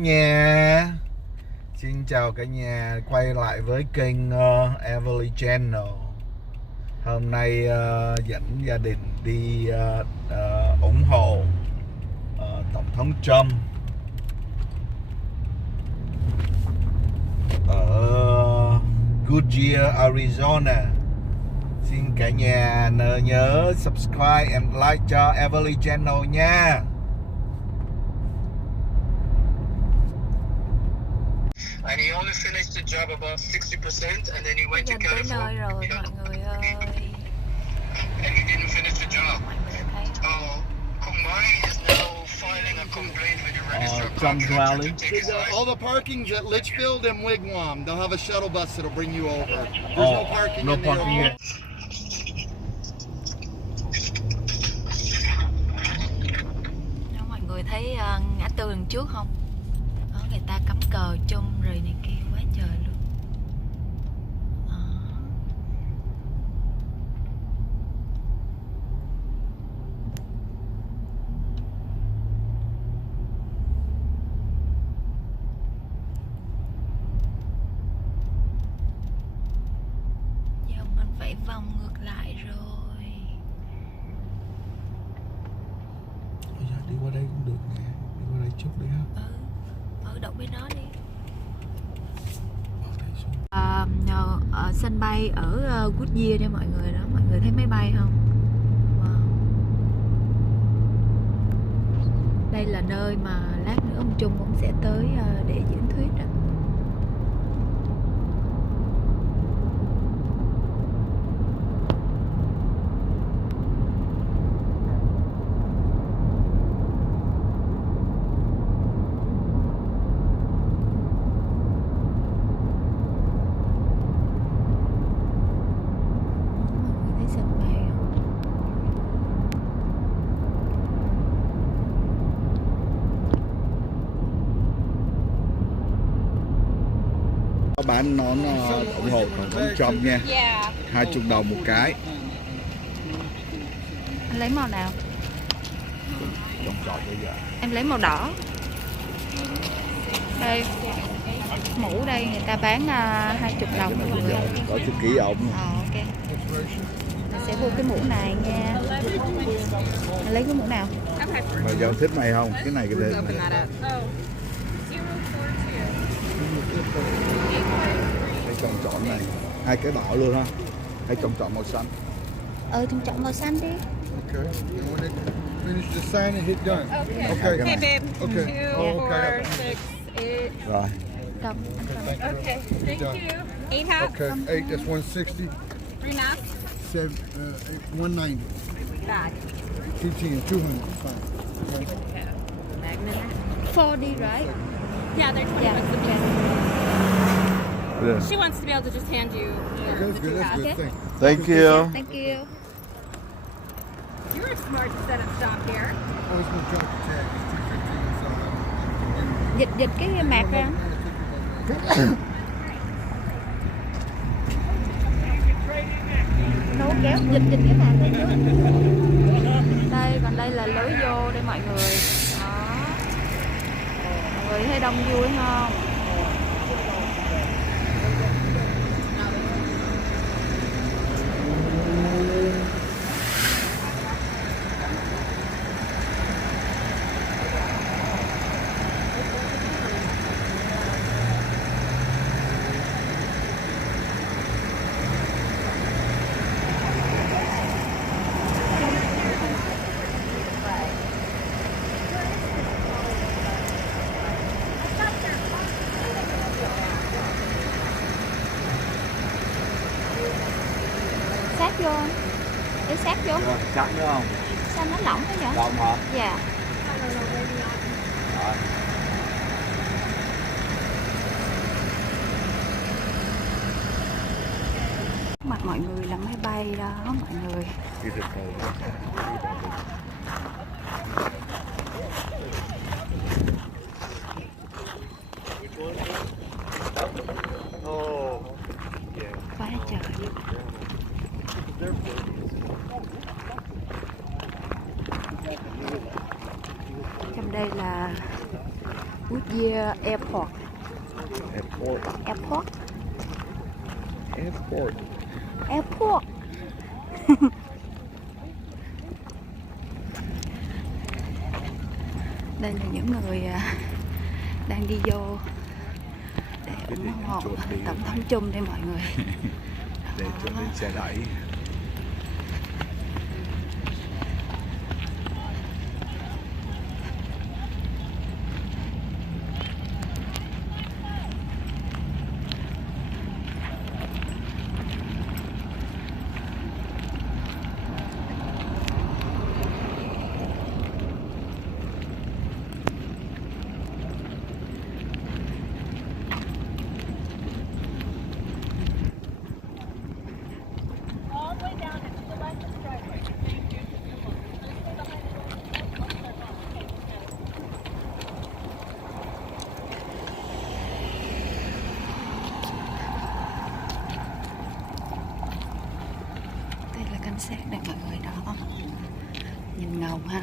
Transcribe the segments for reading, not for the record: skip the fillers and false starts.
Nhà xin chào cả nhà, quay lại với kênh Everly Channel. Hôm nay dẫn gia đình đi ủng hộ Tổng thống Trump ở Goodyear, Arizona. Xin cả nhà nhớ subscribe and like cho Everly Channel nha. And he only finished the job about 60%, and then he went to California. Rồi mọi người ơi. And he didn't finish the job. Mọi người thấy không? Compaign is now filing a complaint with the register of Trump contractor rally. to take his license. All the parking's at Litchfield and Wigwam. They'll have a shuttle bus that'll bring you over. There's no parking no in the parking here. Đó, mọi người thấy ngã tư đằng trước không? Đó, người ta cắm cờ chung rồi này kia quá trời luôn. Đó. Giờ mình phải vòng ngược lại rồi. Đi qua đây cũng được nè, đi qua đây chút đi ha. Đậu bên đó đi. Ở sân bay ở Goodyear đây mọi người, đó mọi người thấy máy bay không? Wow. Đây là nơi mà lát nữa ông Trung cũng sẽ tới để diễn thuyết đó. Bán nón ủng hộ Tổng thống Trump nha. 20 đồng một cái. Anh lấy màu nào? Trồng trọt bây giờ. Em lấy màu đỏ. Đây, mũ đây người ta bán 20 đồng Cái này mọi bây người. giờ có chữ ký ổng. Ok. Mình sẽ mua cái mũ này nha. Anh lấy cái mũ nào? Mà giờ thích mày không? Cái này cái này. Hay trồng trọt này, hai cái đỏ luôn ha. Hay trồng trọt màu xanh. Trồng trọt màu xanh đi. Okay. And when it finish the sign and hit done. Okay. Okay. Babe. Okay. 2, Oh, 4, okay. 6, 8. Rồi. Cầm. Okay, thank done. you. 8 hats. Okay. 8, that's 160. 3 masks. 7, 190. Bag. 210, 200. Fine. Okay. Magnet. 40, right? Yeah, they're 20 Yeah. bucks a piece. Yeah. She wants to be able to just hand you Okay, that's good. That's good. Okay. Thanks. Thank you. Thank you. You were smart to set up shop here. I was going to drop the tag. It's 215. Dịch cái mạc ra. Nấu kéo dịch cái mạc lên trước. Đây, còn đây là lối vô đây mọi người. Đó. Mọi người thấy đông vui không? Sát vô không? Để sát vô. Rồi, chắc nữa không? Sao nó lỏng thế nhở? Đồng hả? Dạ. Rồi. Mặt mọi người là máy bay đó mọi người. Đi từ từ. Quá trời. Trong đây là Goodyear Airport. Airport. Airport. Airport. Airport. Đây là những người đang đi vô để ủng hộ tổng thống Chung đây mọi người. Để chuẩn bị xe đẩy. Cảnh sát đây mọi người đó, nhìn ngầu ha.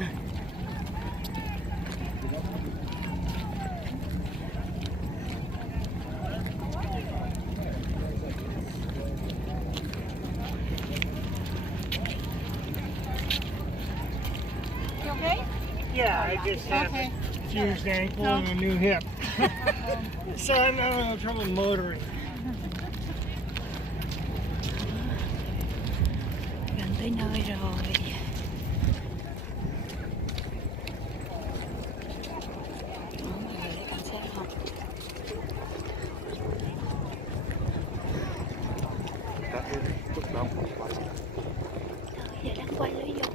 Yeah, I just have a fused ankle and a new hip. So I'm having trouble motoring. Gần tới nơi rồi. Cảnh sát không? Giờ đang quay lưới vô.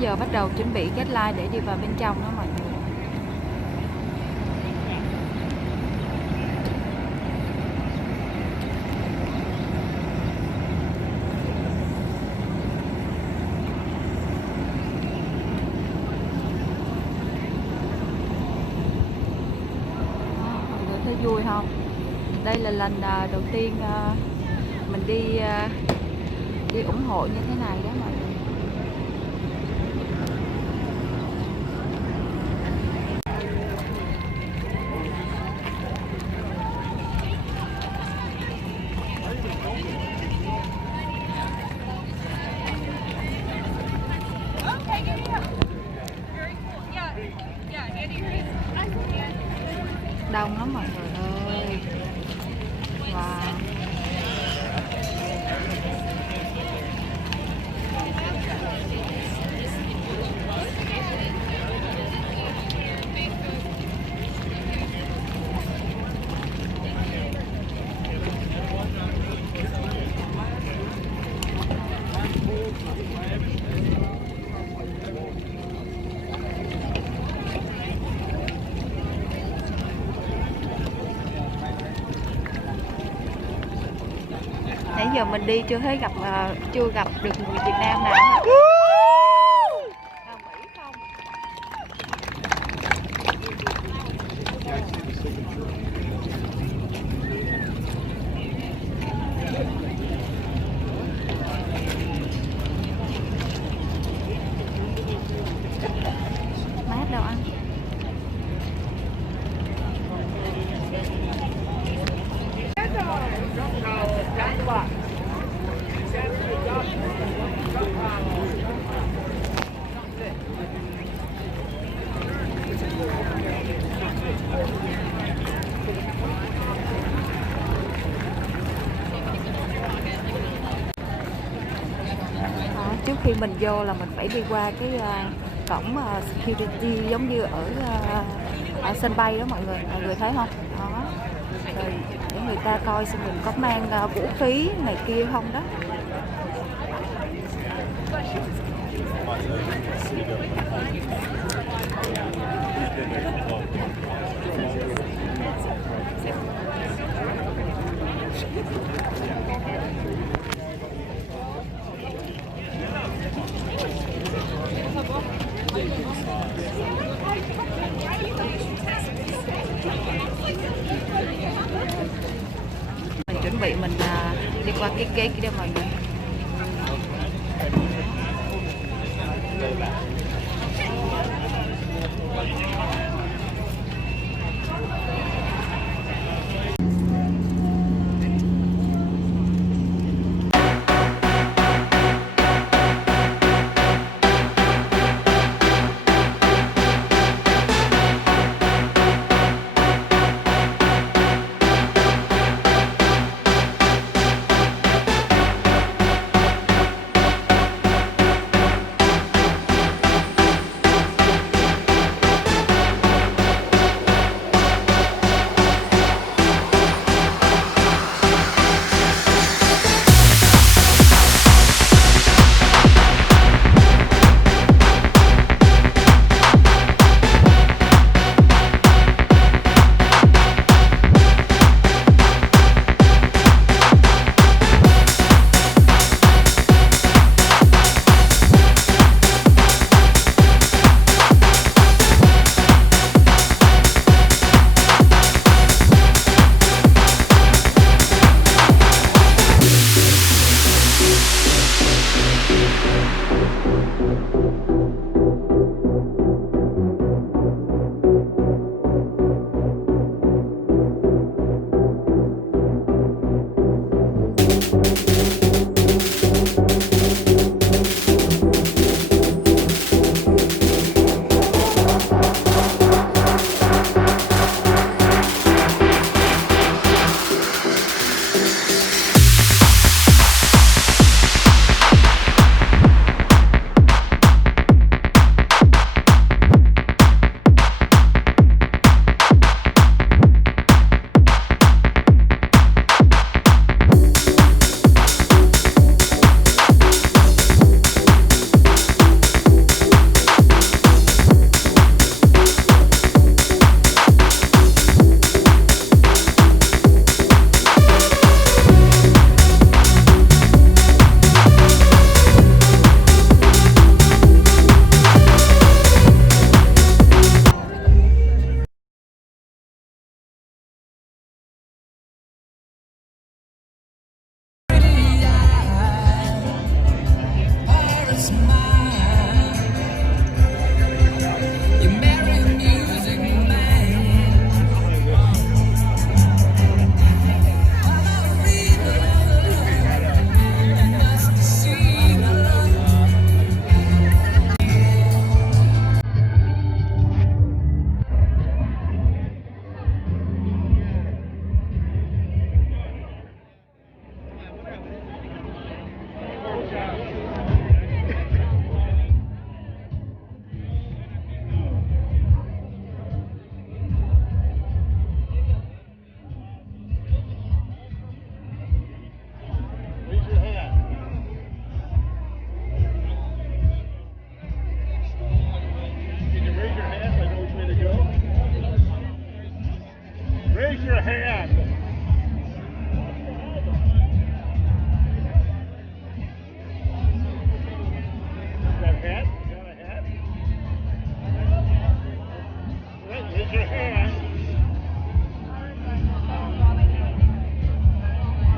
Giờ bắt đầu chuẩn bị kết line để đi vào bên trong đó mọi người. Mọi người thấy vui không? Đây là lần đầu tiên mình đi ủng hộ như thế này đó mọi người. Đông lắm mọi người ơi. Wow. Nãy giờ mình đi chưa thấy chưa gặp được người Việt Nam nào hết. Nào Mỹ không? Mát đâu anh? Trước khi mình vô là mình phải đi qua cái cổng security giống như ở sân bay đó mọi người thấy không? Đó. Rồi để người người ta coi xem mình có mang vũ khí này kia không đó. Mình chuẩn bị mình đi qua cái kia đây mọi người.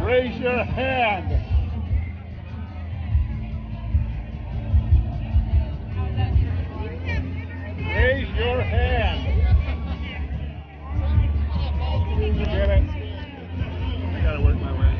Raise your hand. Raise your hand. Get it? I gotta work my way.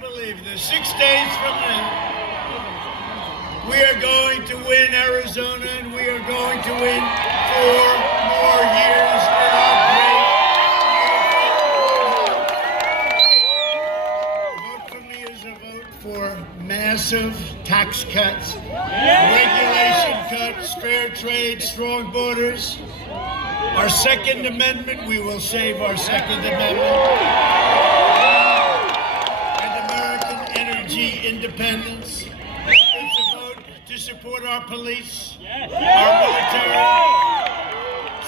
believe this? 6 days from now, we are going to win Arizona, and we are going to win 4 more years in our great. Vote for me is a vote for massive tax cuts, regulation cuts, fair trade, strong borders. Our Second Amendment, we will save our Second Amendment. And American energy independence. It's a vote to support our police, our military,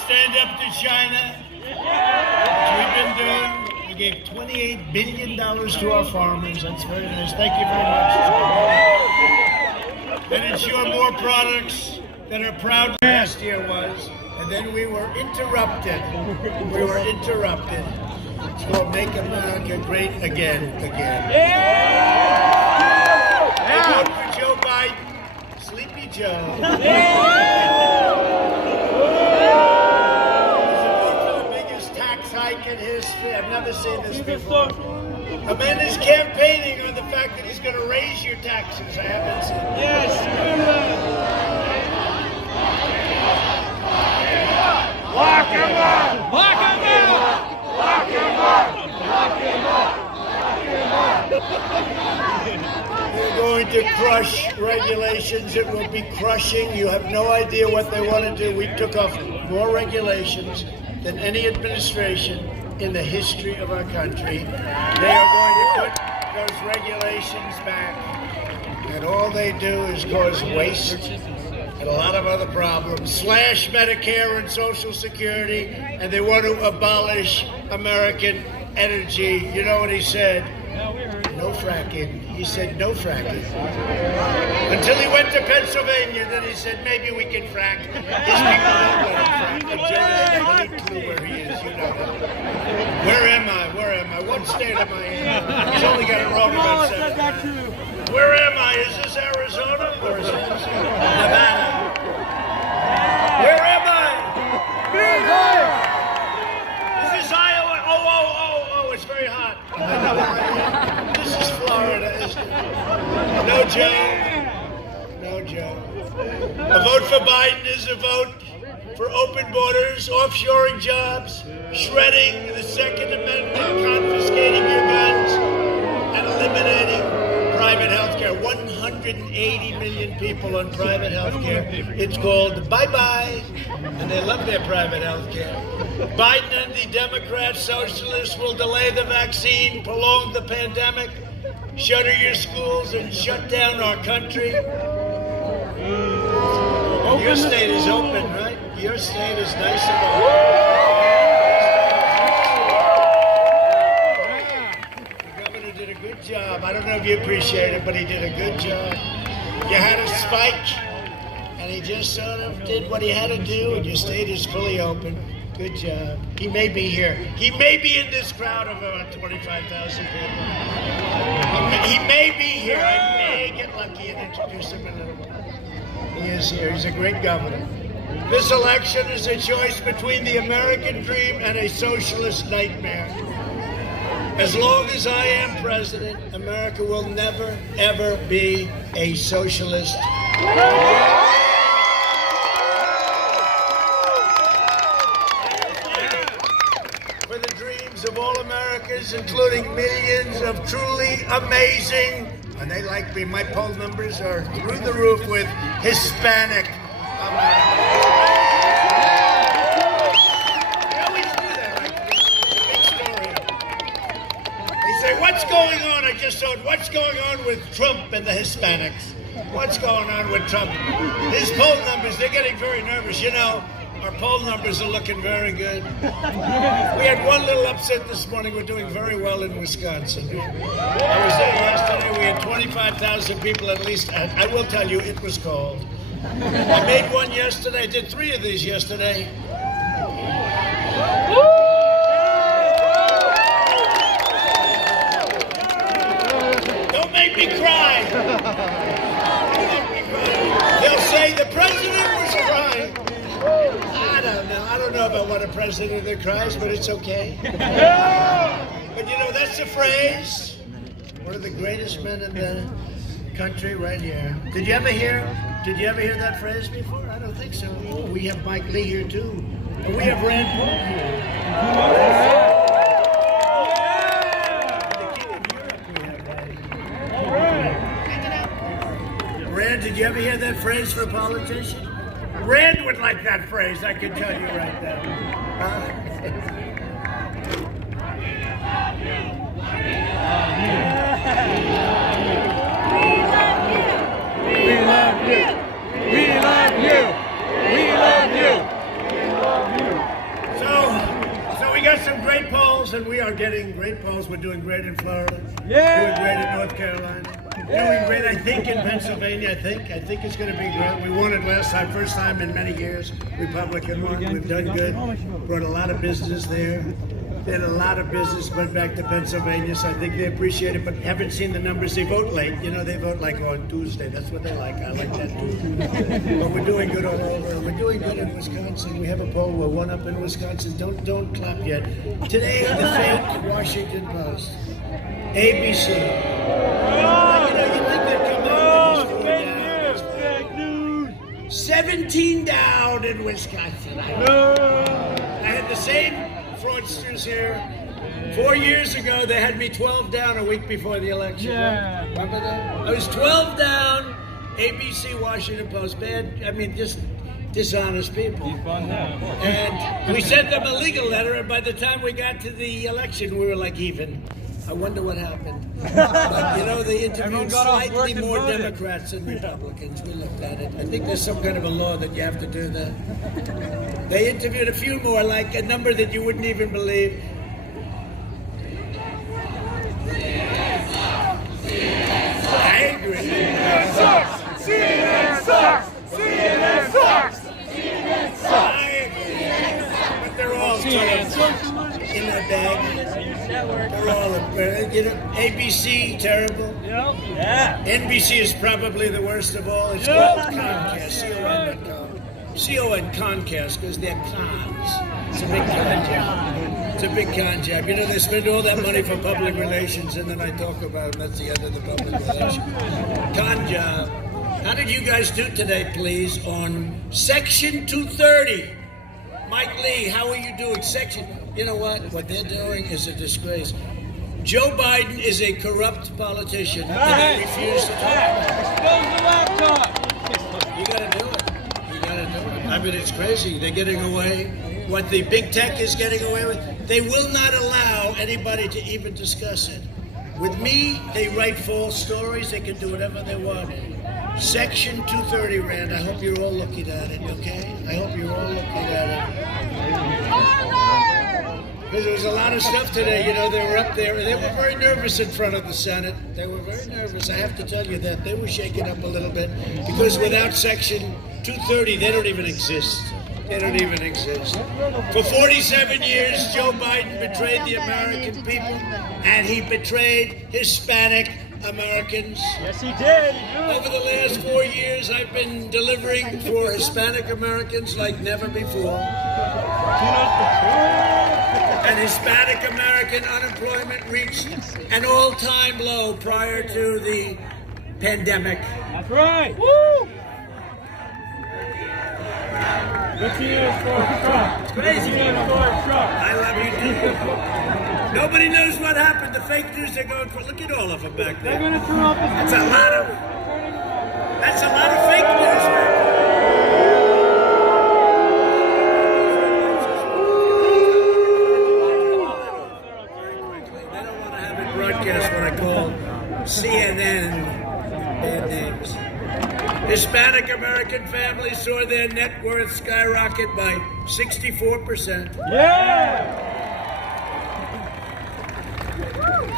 stand up to China, which we've been doing. We gave $28 billion to our farmers. That's very nice. Thank you very much. And ensure more products that are proud. Last year was. And then we were interrupted. It's called Make America Great Again. I vote for Joe Biden, Sleepy Joe. It's a vote for the biggest tax hike in history. I've never seen this before. A man is campaigning on the fact that he's going to raise your taxes. I haven't seen it. Yes. Lock him up! Lock him up! Lock him up! Lock him up! They're going to crush regulations. It will be crushing. You have no idea what they want to do. We took off more regulations than any administration in the history of our country. They are going to put those regulations back, and all they do is cause waste and a lot of other problems. Slash Medicare and Social Security, and they want to abolish American energy. You know what he said? No fracking. He said no fracking. Until he went to Pennsylvania, then he said maybe we can frack. His people don't let him frack. Until they have any clue where he is, you know. Where am I? What state am I in? He's only got it wrong about 7. Where am I? Is this Arizona or is this Nevada? Where am I? Is this Iowa? Oh, it's very hot. This is Florida, isn't it? No joke. A vote for Biden is a vote for open borders, offshoring jobs, shredding the Second Amendment, confiscating your guns, and eliminating private health care. 180 million people on private health care. It's called bye-bye, and they love their private health care. Biden and the Democrat socialists will delay the vaccine, prolong the pandemic, shutter your schools, and shut down our country. Your state is open, right? Your state is nice and open. Good job. I don't know if you appreciate it, but he did a good job. You had a spike, and he just sort of did what he had to do, and your state is fully open. Good job. He may be here. He may be in this crowd of about 25,000 people. He may be here. I may get lucky and introduce him in a little while. He is here. He's a great governor. This election is a choice between the American dream and a socialist nightmare. As long as I am president, America will never, ever be a socialist. For the dreams of all Americans, including millions of truly amazing, and they like me, my poll numbers are through the roof with Hispanic Americans. What's going on? I just saw it. What's going on with Trump and the Hispanics? What's going on with Trump? His poll numbers, they're getting very nervous. You know, our poll numbers are looking very good. We had one little upset this morning. We're doing very well in Wisconsin. I was there yesterday. We had 25,000 people at least. I will tell you, it was cold. I made one yesterday. I did 3 of these yesterday. Make me cry. They'll say the president was crying. I don't know about what a president that cries, but it's okay. But you know, that's the phrase. We're One of the greatest men in the country right here. Did you ever hear that phrase before? I don't think so. Oh, we have Mike Lee here too. And we have Rand Paul here. Rand, did you ever hear that phrase for a politician? Rand would like that phrase, I can tell you right now. We love you. We love you. We love you. So we got some great polls, and we are getting great polls. We're doing great in Florida. Yeah. Doing great in North Carolina. Doing great, I think, in Pennsylvania. I think it's going to be great. We won it last time, first time in many years. Republican won. We've done good. Brought a lot of business there. Did a lot of business. Went back to Pennsylvania, so I think they appreciate it. But haven't seen the numbers. They vote late. You know, they vote like on Tuesday. That's what they like. I like that too. But we're doing good all over. We're doing good in Wisconsin. We have a poll. We're one up in Wisconsin. Don't clap yet. Today, the fake Washington Post, ABC. You think they'd come out with this Fake news. 17 down in Wisconsin. I had the same fraudsters here. 4 years ago, they had me 12 down a week before the election. Yeah. Remember that? I was 12 down. ABC, Washington Post. Bad, I mean, just dishonest people. And we sent them a legal letter, and by the time we got to the election, we were like even. I wonder what happened. But, you know, they interviewed slightly more Democrats than Republicans. We looked at it. I think there's some kind of a law that you have to do that. They interviewed a few more, like a number that you wouldn't even believe. I agree. CNN sucks. CNN sucks. CNN sucks. CNN sucks. I agree. But they're all sort of in their bag. They're all, you know, ABC, terrible. Yep. Yeah. NBC is probably the worst of all. It's called Comcast, C-O-N Comcast, because they're cons. It's a big con job. It's a big con job. You know, they spend all that money for public relations, and then I talk about them. That's the end of the public relations. Con job. How did you guys do today, please, on Section 230? Mike Lee, how are you doing? You know what? What they're doing is a disgrace. Joe Biden is a corrupt politician, and they refuse to talk about it. You gotta do it. You gotta do it. I mean, it's crazy. They're getting away. What the big tech is getting away with, they will not allow anybody to even discuss it. With me, they write false stories. They can do whatever they want. Section 230, Rand, I hope you're all looking at it, okay? I hope you're all looking at it. Because there was a lot of stuff today, you know, they were up there, and they were very nervous in front of the Senate. They were very nervous, I have to tell you that. They were shaken up a little bit, because without Section 230, they don't even exist. They don't even exist. For 47 years, Joe Biden betrayed the American people, and he betrayed Hispanic Americans. Yes, he did. Over the last 4 years, I've been delivering for Hispanic Americans like never before. And Hispanic American unemployment reached an all-time low prior to the pandemic. That's right. Woo! Let's hear it for Trump. It's crazy. I love you too. Nobody knows what happened. The fake news they're going for. Look at all of them back there. They're going to turn off That's a lot of fake news. They don't want to have it broadcast what I call CNN bad names. Hispanic American families saw their net worth skyrocket by 64%. Yeah!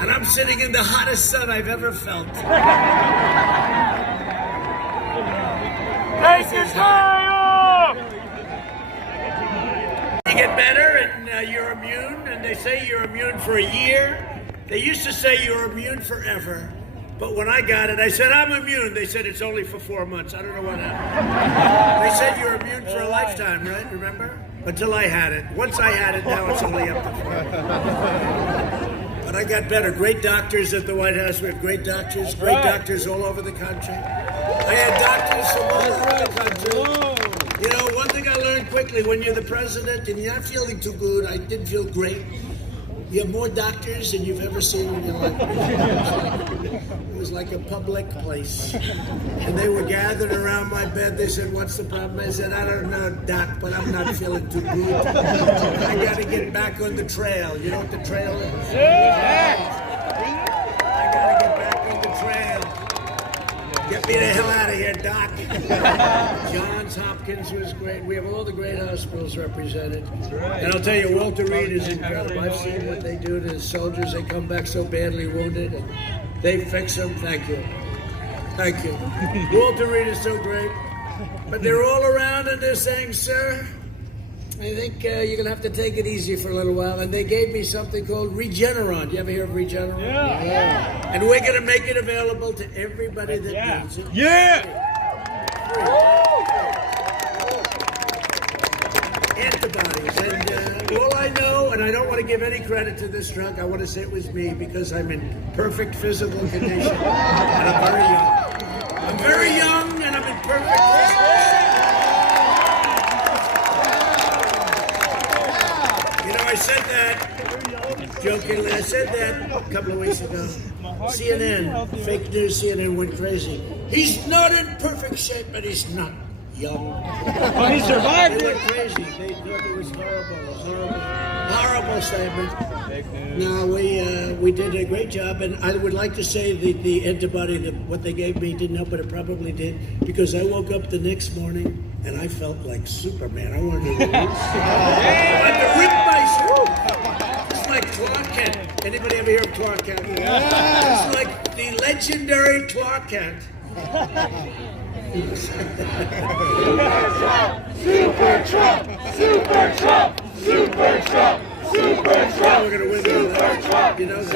And I'm sitting in the hottest sun I've ever felt. Take it higher! You get better and you're immune, and they say you're immune for a year. They used to say you're immune forever. But when I got it, I said, I'm immune. They said it's only for 4 months. I don't know what happened. They said you're immune for a lifetime, right? Remember? Until I had it. Once I had it, now it's only up to 4. But But I got better. Great doctors at the White House. We have great doctors. Great doctors all over the country. I had doctors from all over the country. You know, one thing I learned quickly, when you're the president and you're not feeling too good, I didn't feel great. You have more doctors than you've ever seen in your life. It was like a public place. And they were gathered around my bed. They said, "What's the problem?" I said, "I don't know, Doc, but I'm not feeling too good. I got to get back on the trail." You know what the trail is? I got to get back on the trail. Get me the hell out of here, Doc. Johns Hopkins was great. We have all the great hospitals represented. And I'll tell you, Walter Reed is incredible. I've seen what they do to soldiers. They come back so badly wounded, and they fix them. Thank you. Thank you. Walter Reed is so great. But they're all around and they're saying, "Sir, I think you're going to have to take it easy for a little while." And they gave me something called Regeneron. You ever hear of Regeneron? Yeah. And we're going to make it available to everybody that needs it. Yeah! Antibodies. And all I know, and I don't want to give any credit to this drug, I want to say it was me because I'm in perfect physical condition. And I'm very young. I'm very young and I'm in perfect physical condition. I said that, jokingly, I said that a couple of weeks ago. CNN, fake news CNN went crazy. He's not in perfect shape, but he's not young. Oh, he survived They it. went crazy. They thought it was horrible statement. No, we did a great job, and I would like to say the antibody, what they gave me didn't help, but it probably did, because I woke up the next morning and I felt like Superman. I wanted to rip myself. It's like Clark Kent. Anybody ever hear of Clark Kent? It's like the legendary Clark Kent. Super Trump! Super Trump! Super Trump! Super Trump! We're going to win the election. You know that.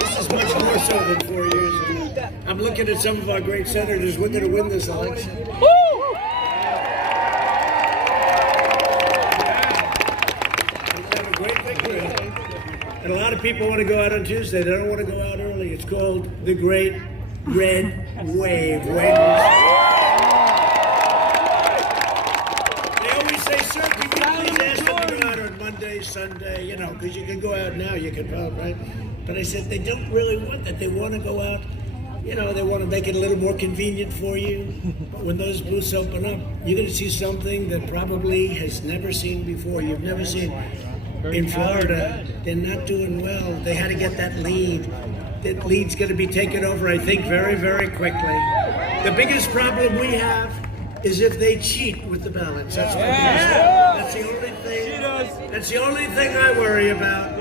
This is much more so than 4 years ago. I'm looking at some of our great senators. We're going to win this election. And a lot of people want to go out on Tuesday. They don't want to go out early. It's called the Great Red Wave. They always say, "Sir, can you please ask them to go out on Monday, Sunday?" You know, because you can go out now. You can vote, right? But I said they don't really want that. They want to go out. You know, they want to make it a little more convenient for you. But when those booths open up, you're going to see something that probably has never seen before. You've never seen. In Florida, they're not doing well. They had to get that lead. That lead's going to be taken over, I think, very, very quickly. The biggest problem we have is if they cheat with the ballots. That's the only thing. That's the only thing I worry about.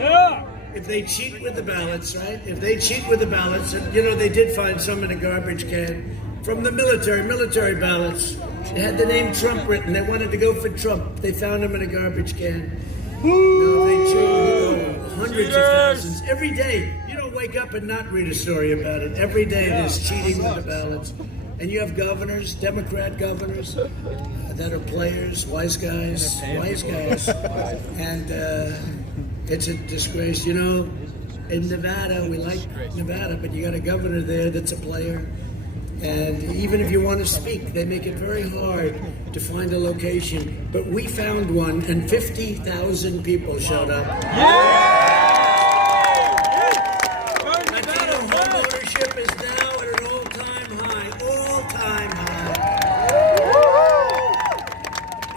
If they cheat with the ballots, right? If they cheat with the ballots, and you know, they did find some in a garbage can from the military ballots. They had the name Trump written. They wanted to go for Trump. They found them in a garbage can. No, they cheat hundreds of thousands every day. You don't wake up and not read a story about it. Every day there's cheating with the ballots. And you have governors, Democrat governors, that are players, wise guys. And it's a disgrace. You know, in Nevada, we like Nevada, but you got a governor there that's a player. And even if you want to speak, they make it very hard to find a location. But we found one, and 50,000 people showed up. Latino home ownership is now at an all-time high.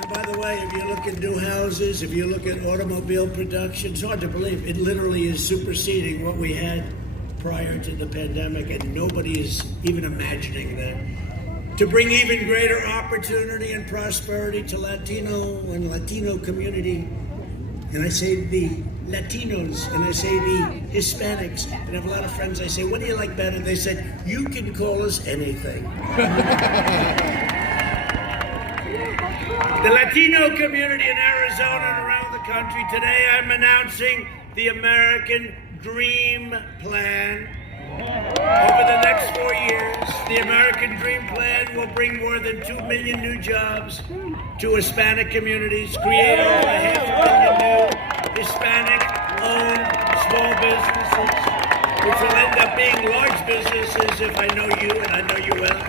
And by the way, if you look at new houses, if you look at automobile production, it's hard to believe. It literally is superseding what we had prior to the pandemic, and nobody is even imagining that. To bring even greater opportunity and prosperity to Latino community, and I say the Latinos, and I say the Hispanics, and I have a lot of friends, I say, "What do you like better?" They said, "You can call us anything." The Latino community in Arizona and around the country, today I'm announcing the American Dream Plan. Over the next 4 years, the American Dream Plan will bring more than 2 million new jobs to Hispanic communities, create over 500,000 new Hispanic-owned small businesses, which will end up being large businesses if I know you, and I know you well.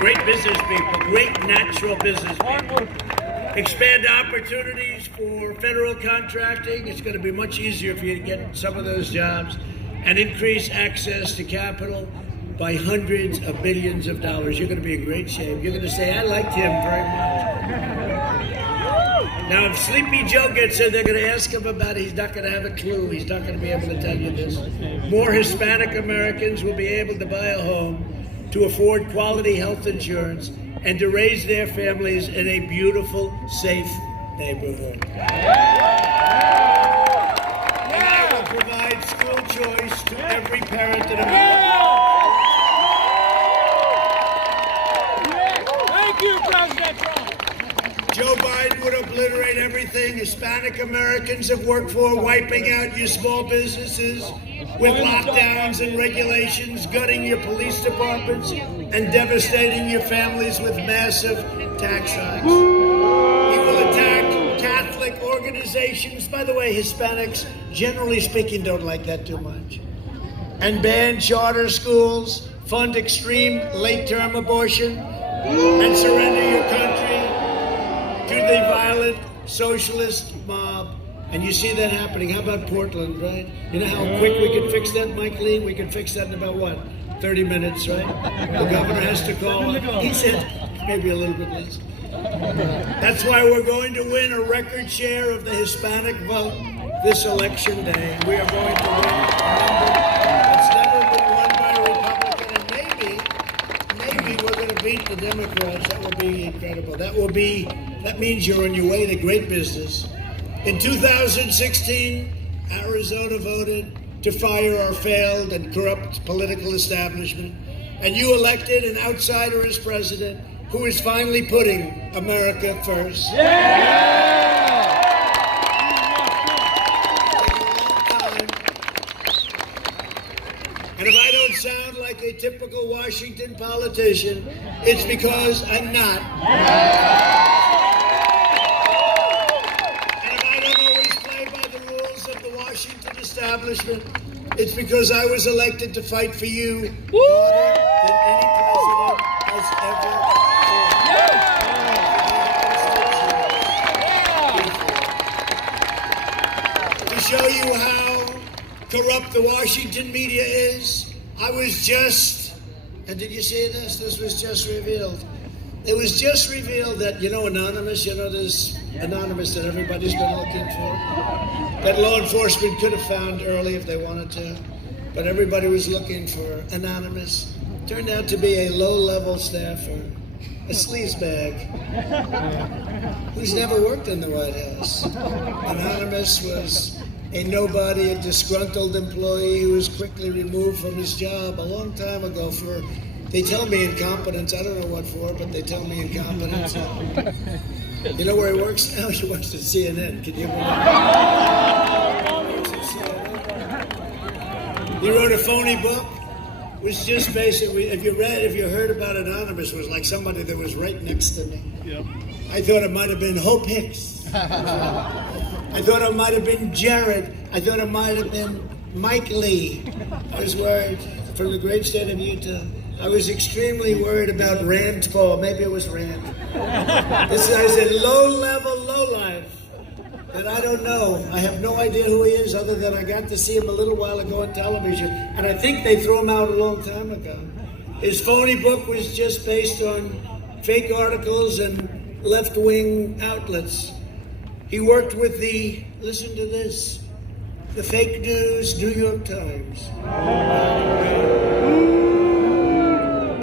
Great business people, great natural business people. Expand opportunities for federal contracting. It's going to be much easier for you to get some of those jobs, and increase access to capital by hundreds of billions of dollars. You're going to be in great shape. You're going to say, I liked him very much. Now, if Sleepy Joe gets in, they're going to ask him about it. He's not going to have a clue. He's not going to be able to tell you this. More Hispanic Americans will be able to buy a home, to afford quality health insurance, and to raise their families in a beautiful, safe neighborhood. And I will provide school choice to every parent in America. Thank you, President Trump. Joe Biden would obliterate everything Hispanic Americans have worked for, wiping out your small businesses with lockdowns and regulations, gutting your police departments, and devastating your families with massive tax hikes. He will attack Catholic organizations. By the way, Hispanics, generally speaking, don't like that too much. And ban charter schools, fund extreme late-term abortion, and surrender your country to the violent socialist mob. And you see that happening. How about Portland, right? You know how quick we can fix that, Mike Lee? We can fix that in about, what, 30 minutes, right? The governor has to call. He said maybe a little bit less. That's why we're going to win a record share of the Hispanic vote this election day. We are going to win a number that's never been won by a Republican. And maybe we're going to beat the Democrats. That will be incredible. That means you're on your way to great business. In 2016, Arizona voted to fire our failed and corrupt political establishment, and you elected an outsider as president who is finally putting America first. And if I don't sound like a typical Washington politician, it's because I'm not. Washington establishment, it's because I was elected to fight for you harder than any president has ever. To show you how corrupt the Washington media is, I was just, and did you see this? This was just revealed. It was just revealed that, Anonymous, this Anonymous that everybody's been looking for, that law enforcement could have found early if they wanted to, but everybody was looking for Anonymous. Turned out to be a low-level staffer, a sleazebag, who's never worked in the White House. Anonymous was a nobody, a disgruntled employee who was quickly removed from his job a long time ago for, they tell me, incompetence. I don't know what for, but they tell me incompetence. You know where he works now? He works at CNN. Can you believe it? He wrote a phony book. It was just basically, if you heard about Anonymous, it was like somebody that was right next to me. Yep. I thought it might have been Hope Hicks. I thought it might have been Jared. I thought it might have been Mike Lee. I was worried, from the great state of Utah. I was extremely worried about Rand Paul. Maybe it was Rand. This guy's a low-level lowlife that I don't know. I have no idea who he is, other than I got to see him a little while ago on television, and I think they threw him out a long time ago. His phony book was just based on fake articles and left-wing outlets. He worked with listen to this, the fake news New York Times.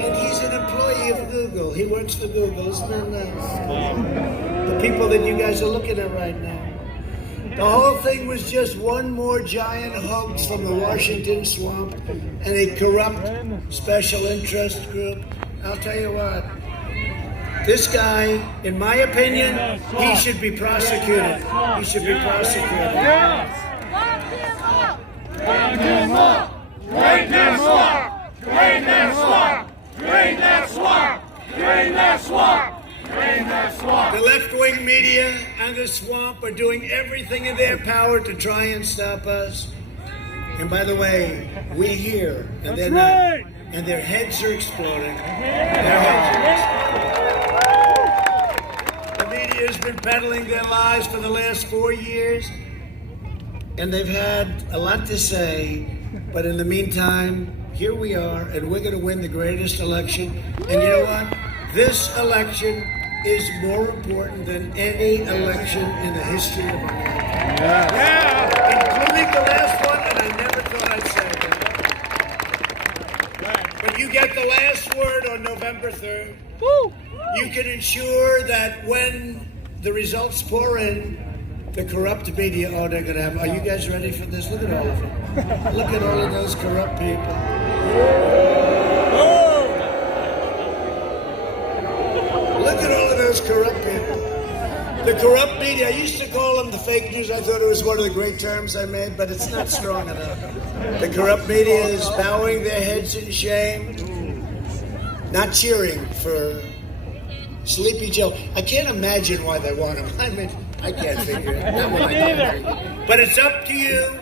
And he's an employee of Google. He works for Google. Isn't that nice? The people that you guys are looking at right now. The whole thing was just one more giant hoax from the Washington swamp and a corrupt special interest group. I'll tell you what, this guy, in my opinion, he should be prosecuted. He should be prosecuted. Lock him up! Lock him up! Break him up! media and the swamp are doing everything in their power to try and stop us. And by the way, we're here, and they're not, and their heads are exploding. Their heads are exploding. The media has been peddling their lies for the last 4 years, and they've had a lot to say. But in the meantime, here we are, and we're going to win the greatest election. And you know what? This election is more important than any election in the history of America. Including the last one, and I never thought I'd say that. But you get the last word on November 3rd. You can ensure that when the results pour in, the corrupt media, they're going to have, are you guys ready for this? Look at all of them. Look at all of those corrupt people. Look at all of those corrupt people. The corrupt media, I used to call them the fake news. I thought it was one of the great terms I made, but it's not strong enough. The corrupt media is bowing their heads in shame, not cheering for Sleepy Joe. I can't imagine why they want him. I mean, I can't figure it. Not what I can. But it's up to you.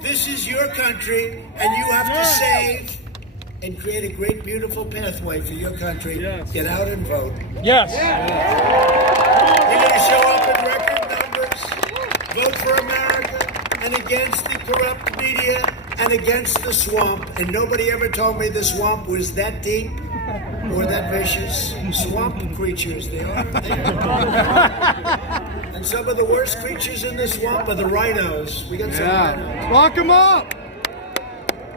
This is your country, and you have to save and create a great, beautiful pathway for your country. Get out and vote. Yes. You're going to show up in record numbers. Vote for America and against the corrupt media and against the swamp. And nobody ever told me the swamp was that deep or that vicious. Swamp creatures, they are. And some of the worst creatures in the swamp are the rhinos. We got some rhinos. Lock them up.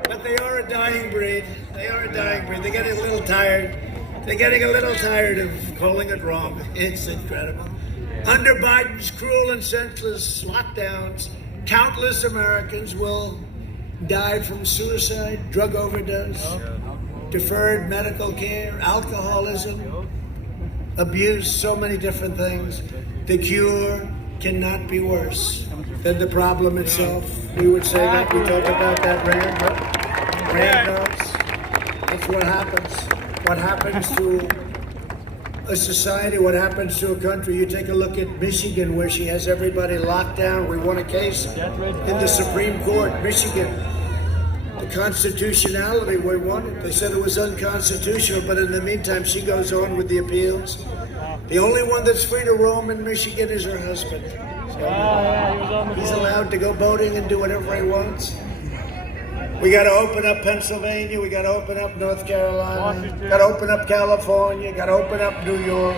But they are a dying breed. They are a dying breed. They're getting a little tired. They're getting a little tired of calling it wrong. It's incredible. Under Biden's cruel and senseless lockdowns, countless Americans will die from suicide, drug overdose, deferred medical care, alcoholism, abuse, so many different things. The cure cannot be worse than the problem itself. We would say that. We talk about that Rand notes. That's what happens. What happens to a society, what happens to a country. You take a look at Michigan, where she has everybody locked down. We won a case in the Supreme Court, Michigan. The constitutionality, we won it. They said it was unconstitutional, but in the meantime, she goes on with the appeals. The only one that's free to roam in Michigan is her husband. So he's allowed to go boating and do whatever he wants. We got to open up Pennsylvania. We got to open up North Carolina. Got to open up California. Got to open up New York.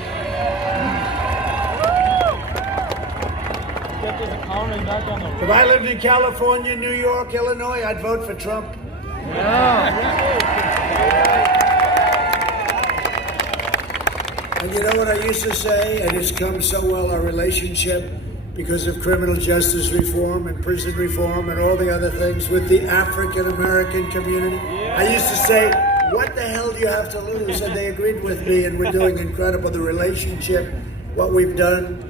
If I lived in California, New York, Illinois, I'd vote for Trump. And you know what I used to say, and it's come so well, our relationship, because of criminal justice reform and prison reform and all the other things with the African American community. I used to say, what the hell do you have to lose? And they agreed with me, and we're doing incredible. The relationship, what we've done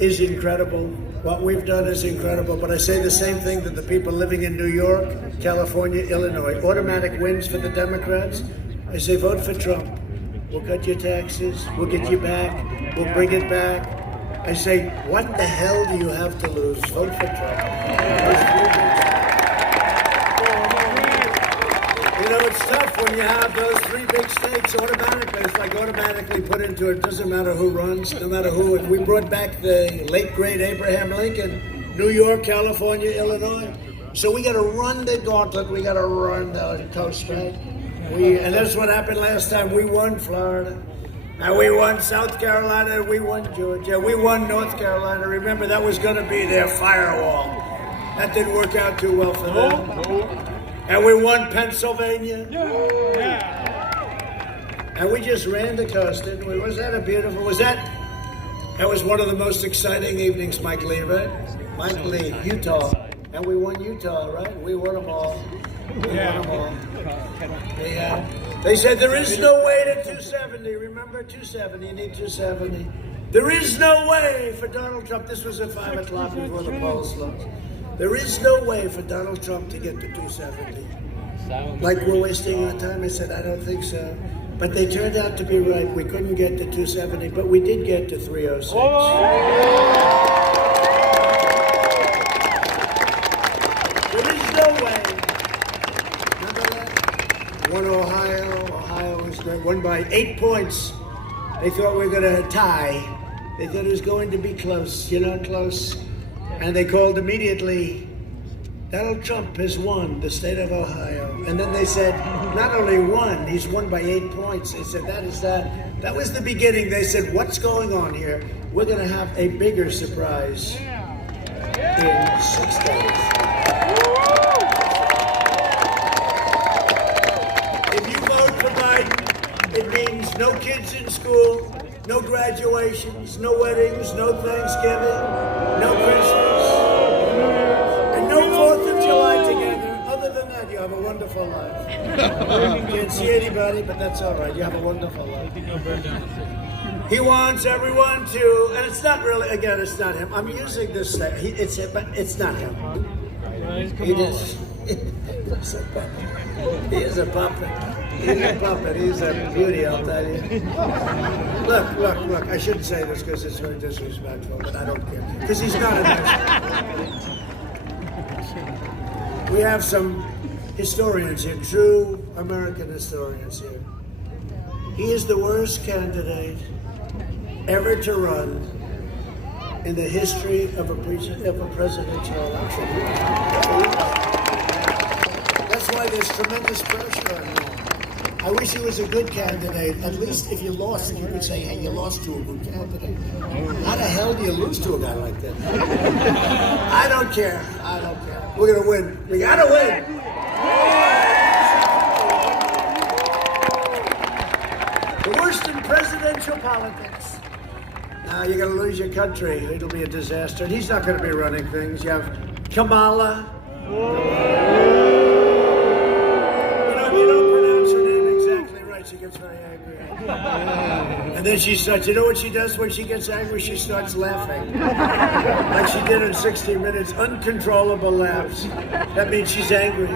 is incredible. What we've done is incredible. But I say the same thing that the people living in New York, California, Illinois, automatic wins for the Democrats. I say, vote for Trump. We'll cut your taxes. We'll get you back. We'll bring it back. I say, what the hell do you have to lose? Vote for Trump. You know, it's tough when you have those three big states automatically. It's like automatically put into it. It doesn't matter who runs, no matter who. We brought back the late, great Abraham Lincoln, New York, California, Illinois. So we got to run the gauntlet. We got to run the coast, right? And that's what happened last time. We won Florida. And we won South Carolina, we won Georgia, we won North Carolina. Remember, that was going to be their firewall. That didn't work out too well for them. And we won Pennsylvania. And we just ran the coast, didn't we? Was that a beautiful, that was one of the most exciting evenings, Mike Lee, right? Mike Lee, Utah. And we won Utah, right? We won them all. We won them all. They said there is no way to 270. Remember 270, you need 270. There is no way for Donald Trump. This was at 5 o'clock before the polls closed. There is no way for Donald Trump to get to 270. Like we're wasting our time. I said, I don't think so. But they turned out to be right. We couldn't get to 270, but we did get to 306. There is no way. Remember that? Won Ohio. Ohio was great. Won by 8 points. They thought we were going to tie. They thought it was going to be close, close. And they called immediately, Donald Trump has won the state of Ohio. And then they said, not only won, he's won by 8 points. They said, that was the beginning. They said, what's going on here? We're going to have a bigger surprise in 6 days. If you vote for Biden, it means no kids in school, no graduations, no weddings, no Thanksgiving, no Christmas, and no 4th of July together. Other than that, you have a wonderful life. You can't see anybody, but that's all right. You have a wonderful life. He wants everyone to, and it's not really, again, it's not him. I'm using this, but it's not him. He is. He is a puppet. He's a puppet. He's a beauty, I'll tell you. Look. I shouldn't say this because it's very disrespectful, but I don't care. Because he's not a nice. We have some historians here, true American historians here. He is the worst candidate ever to run in the history of a presidential election. That's why there's tremendous pressure on him. I wish he was a good candidate. At least if you lost, you could say, hey, you lost to a good candidate. How the hell do you lose to a guy like that? I don't care. We're going to win. We got to win. The worst in presidential politics. Now you're going to lose your country. It'll be a disaster. And he's not going to be running things. You have Kamala. You don't pronounce her name exactly right. She gets very angry. And then she starts, you know what she does when she gets angry? She starts laughing. Like she did in 60 Minutes, uncontrollable laughs. That means she's angry.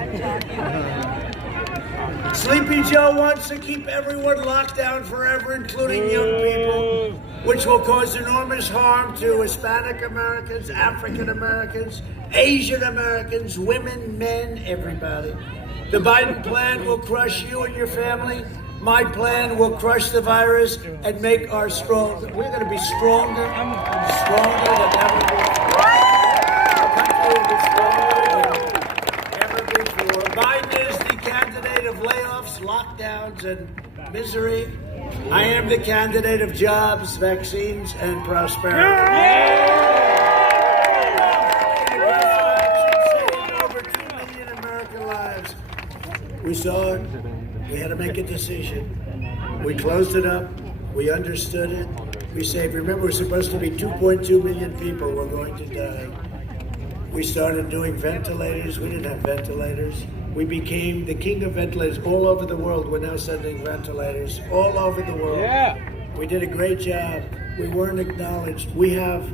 Sleepy Joe wants to keep everyone locked down forever, including young people, which will cause enormous harm to Hispanic Americans, African Americans, Asian Americans, women, men, everybody. The Biden plan will crush you and your family. My plan will crush the virus and make our strong. We're going to be stronger than ever before. The country will be stronger than ever before. Biden is the candidate of layoffs, lockdowns, and misery. I am the candidate of jobs, vaccines, and prosperity. We saw it. We had to make a decision. We closed it up. We understood it. We saved. Remember, we're supposed to be 2.2 million people were going to die. We started doing ventilators. We didn't have ventilators. We became the king of ventilators all over the world. We're now sending ventilators all over the world. Yeah. We did a great job. We weren't acknowledged. We have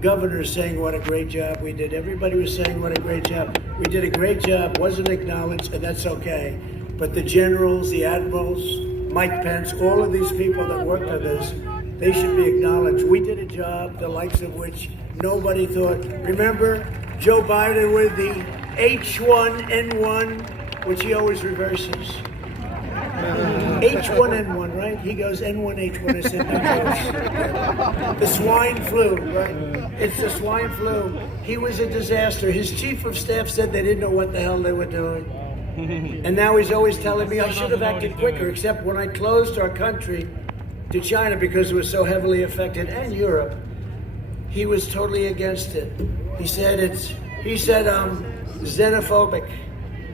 governors saying what a great job we did. Everybody was saying what a great job. We did a great job, wasn't acknowledged, and that's okay. But the generals, the admirals, Mike Pence, all of these people that worked on this, they should be acknowledged. We did a job, the likes of which nobody thought. Remember Joe Biden with the H1N1, which he always reverses. H1N1, right? He goes N1, H1. I said, no, the swine flu, right? It's the swine flu. He was a disaster. His chief of staff said they didn't know what the hell they were doing. And now he's always telling me I should have acted quicker, except when I closed our country to China because it was so heavily affected, and Europe, he was totally against it. He said xenophobic.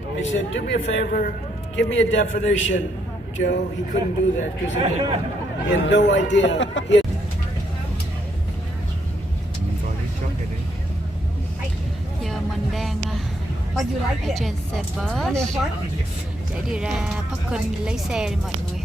I said, do me a favor, give me a definition. Joe, he couldn't do that because he had no idea. Giờ mình đang ở trên xe bus để đi ra parking lấy xe đi mọi người.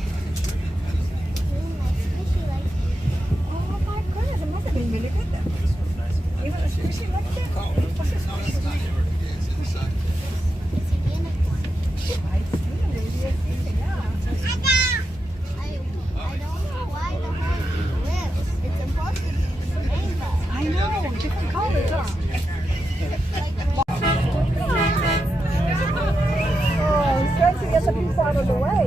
out of the way.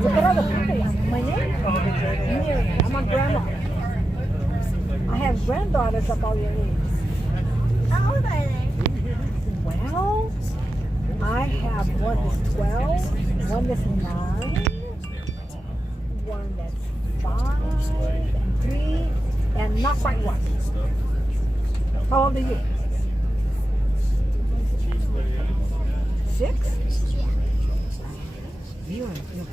Look at other people. My name is Miriam. I'm a grandma. I have granddaughters of all your age. How old are they? Well, I have one that's 12, one that's 9, one that's 5, and 3, and not quite 1. How old are you? 6? You're a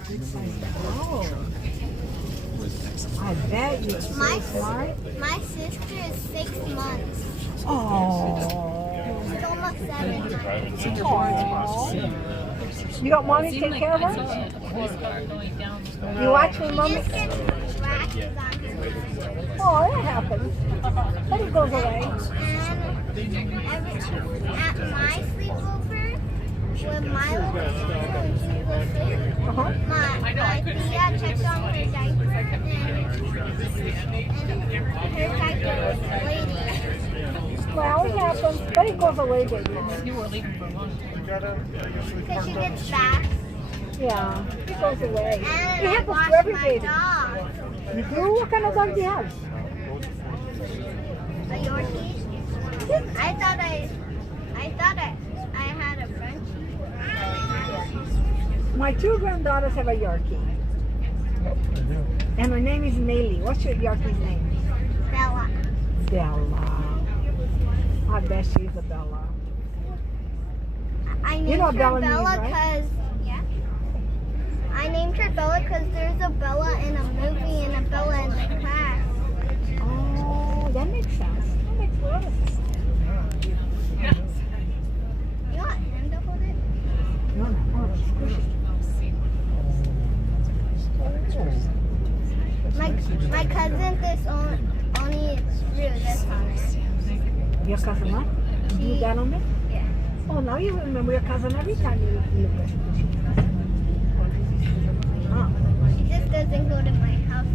good sized girl. I bet you're so smart. My sister is 6 months. Oh. She's almost 7 months. Aww. You got mommy to take care of her? You watch me, mommy? Just gets rashes on her. Oh, that happens. But it goes away. And at my sleepover, with my little sister when she was asleep, my Thea checked on her diaper and her diaper was bleeding. Well, it happens, but it goes away, baby. Because she gets back. Yeah, it goes away. And It I happens washed to every my baby. dog. You do? What kind of dog do you have? A Yorkie. I thought I had a Frenchie. My 2 granddaughters have a Yorkie. And her name is Maylee. What's your Yorkie's name? Bella. Bella. I bet she's a Bella. I named You know her Bella means, Bella right? because I named her Bella because there's a Bella in a movie and a Bella in the class. Oh, that makes sense. That makes a lot of sense. You want him to hold it? No, no. Oh, it's squishy. My cousin this only drew this on it. Your cousin what? You do that on me? Yeah. Oh, now you remember your cousin every time you look at her. Oh. She just doesn't go to my house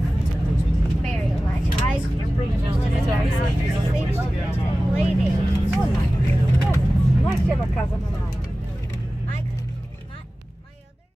very much. I go to our house to sleep late. Oh, nice. Nice to have a cousin and I.